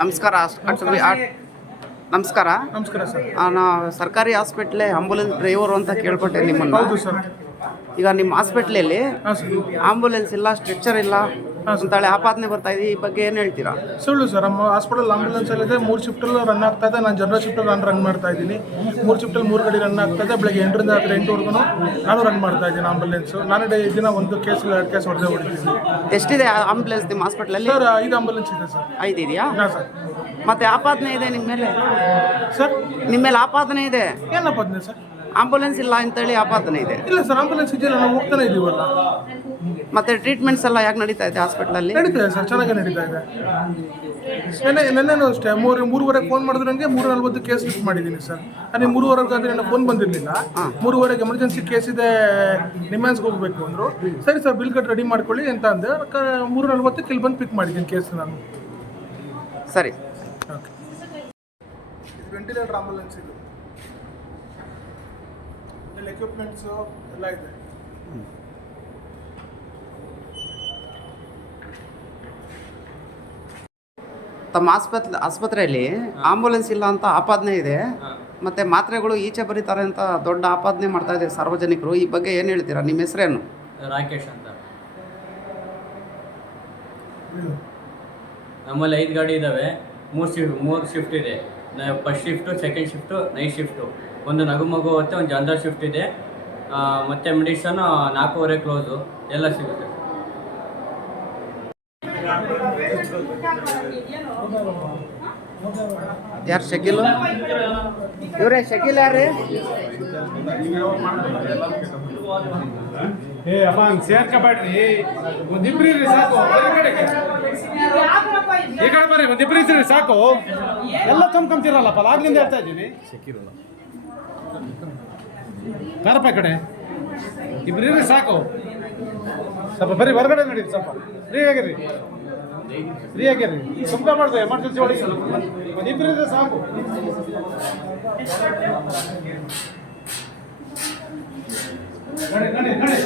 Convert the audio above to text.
ನಮಸ್ಕಾರ. ನಮಸ್ಕಾರ. ನಮಸ್ಕಾರ ಸರ್. ನಾ ಸರ್ಕಾರಿ ಹಾಸ್ಪಿಟ್ಲೆ ಆಂಬುಲೆನ್ಸ್ ಡ್ರೈವರು ಅಂತ ಕೇಳ್ಪಟ್ಟೆ ನಿಮ್ಮನ್ನು. ಹೌದು ಸರ್. ಈಗ ನಿಮ್ಮ ಹಾಸ್ಪಿಟ್ಲಲ್ಲಿ ಹಾಂ ಸರ್. ಆಂಬುಲೆನ್ಸ್ ಇಲ್ಲ, ಸ್ಟ್ರೆಚರ್ ಇಲ್ಲ ಅಂತೇಳಿ ಆಪಾದನೆ ಬರ್ತಾ ಇದೆ. ಈ ಬಗ್ಗೆ ಏನು ಹೇಳ್ತೀರಾ? ಸುಳ್ಳು ಸರ್. ನಮ್ಮ ಹಾಸ್ಪಿಟಲ್ ಆಂಬುಲೆನ್ಸ್ ಇದೆ, 3 ಶಿಫ್ಟಲ್ಲಿ ರನ್ ಆಗ್ತಾ ಇದೆ. ನಾನು ಜನರಲ್ ಶಿಫ್ಟಲ್ಲಿ ನಾನು ರನ್ ಮಾಡ್ತಾ ಇದ್ದೀನಿ. 3 ಶಿಫ್ಟಲ್ಲಿ 3 ಗಡಿ ರನ್ ಆಗ್ತಾ ಇದೆ. ಬೆಳಗ್ಗೆ 8ರಿಂದ ರಾತ್ರಿ 8ವರೆಗೂ ನಾನು ರನ್ ಮಾಡ್ತಾ ಇದ್ದೀನಿ ಆಂಬುಲೆನ್ಸು. ನಾನು ದಿನ ಒಂದು ಕೇಸ್ 2 ಕೇಸ್ ಹೊಡೆದೇ ಹೊಡಿತೀನಿ. ಎಷ್ಟಿದೆ ಆಂಬುಲೆನ್ಸ್ ನಿಮ್ಮ ಹಾಸ್ಪಿಟ್ಲಲ್ಲಿ? ಸರ್ 5 ಆಂಬುಲೆನ್ಸ್ ಇದೆ ಸರ್. 5 ಇದೆಯಾ? ಹಾಂ ಸರ್. ಮತ್ತೆ ಆಪಾದನೆ ಇದೆ ನಿಮ್ಮ ಮೇಲೆ? ಸರ್ ನಿಮ್ಮ ಮೇಲೆ ಆಪಾದನೆ ಇದೆ. ಏನು ಆಪಾದನೆ ಸರ್? ಆಂಬುಲೆನ್ಸ್ ಇಲ್ಲ ಅಂತೇಳಿ ಆಪಾದನೆ ಇದೆ. ಇಲ್ಲ ಸರ್, ಆಂಬುಲೆನ್ಸ್ ಇದೆಯಲ್ಲ, ನಾವು ಹೋಗ್ತಾನೆ ಇದೀವಲ್ಲ. ಮತ್ತೆ ಟ್ರೀಟ್ಮೆಂಟ್ಸ್ ಎಲ್ಲ ಯಾಕೆ ನಡೀತಾ ಇದೆ ಹಾಸ್ಪಿಟ್ಲಲ್ಲಿ? ನಡೀತಾ ಇದೆ ಸರ್, ಚೆನ್ನಾಗಿ ನಡೀತಾ ಇದೆ. ನೆನ್ನೆನೂ ಅಷ್ಟೇ 3:30 ಫೋನ್ ಮಾಡಿದ್ರು ನನಗೆ 3:40 ಕೇಸ್ ಲಿಸ್ಟ್ ಮಾಡಿದ್ದೀನಿ ಸರ್. ನನಗೆ 3:15 ಆದರೆ ನನ್ನ ಫೋನ್ ಬಂದಿರಲಿಲ್ಲ. 3:15 ಎಮರ್ಜೆನ್ಸಿ ಕೇಸ್ ಇದೆ, ನಿಮ್ಯಾನ್ಸ್ಗೆ ಹೋಗಬೇಕು ಅಂದರು. ಸರಿ ಸರ್, ಬಿಲ್ ಕಟ್ ರೆಡಿ ಮಾಡ್ಕೊಳ್ಳಿ ಅಂತ ಅಂದೆ. 3:40 ಇಲ್ಲಿ ಬಂದು ಪಿಕ್ ಮಾಡಿದ್ದೀನಿ ಕೇಸ್ ನಾನು. ಸರಿ. ಓಕೆ. ವೆಂಟಿಲೇಟರ್ ಆಂಬುಲೆನ್ಸ್ ಇದು, ಇಲ್ಲಿ ಎಕ್ವಿಪ್ಮೆಂಟ್ಸು ಎಲ್ಲ ಇದೆ. ತಮ್ಮ ಆಸ್ಪತ್ರೆಯಲ್ಲಿ ಆಂಬುಲೆನ್ಸ್ ಇಲ್ಲ ಅಂತ ಆಪಾದನೆ ಇದೆ, ಮತ್ತೆ ಮಾತ್ರೆಗಳು ಈಚೆ ಬರೀತಾರೆ ಅಂತ ದೊಡ್ಡ ಆಪಾದನೆ ಮಾಡ್ತಾ ಇದೆ ಸಾರ್ವಜನಿಕರು. ಈ ಬಗ್ಗೆ ಏನು ಹೇಳ್ತೀರಾ? ನಿಮ್ಮ ಹೆಸರೇನು? ರಾಕೇಶ್ ಅಂತ. ನಮ್ಮಲ್ಲಿ 5 ಗಾಡಿ ಇದ್ದಾವೆ. 3 ಶಿಫ್ಟ್ ಇದೆ. First shift, second shift, night shift. ಒಂದು ನಗು ಹೊತ್ತೆ ಒಂದು ಜನರಲ್ ಶಿಫ್ಟ್ ಇದೆ. ಮತ್ತು ಮೆಡಿಸನ್ 4:15 ಕ್ಲೋಸು ಎಲ್ಲ ಸಿಗುತ್ತೆ. ಯಾರು ಶಕೀಲ್? ಇವರೇ ಶಕೀಲ್ ಯಾರೇ? ಅಮ್ಮ ಸೇರ್ಕಬೇಡ್ರಿ, ಒಂದಿಬ್ರು ಇರ್ರಿ ಸಾಕು. ಈ ಕಡೆ ಬರ್ರಿ, ಒಂದಿಬ್ರು ಇದ್ರಿ ಸಾಕು. ಎಲ್ಲ ತುಂಬ್ಕೊಂತೀರಲ್ಲಪ್ಪ, ಆಗ್ಲಿಂದ ಹೇಳ್ತಾ ಇದ್ದೀನಿ. ಕಾರಪ್ಪ ಕಡೆ ಇಬ್ರು ಇರ್ರಿ ಸಾಕು. ಸ್ವಲ್ಪ ಬರೀ ಹೊರಗಡೆ ನಡೀರಿ, ಸ್ವಲ್ಪ ಫ್ರೀ ಆಗಿರಿ. ಸುಮ್ಮನೆ ಮಾಡ್ದೆ ಎಮರ್ಜೆನ್ಸಿ ಹೊಡಿ. ಒಂದಿಬ್ರು ಇದ್ರೆ ಸಾಕು. ನಡಿ.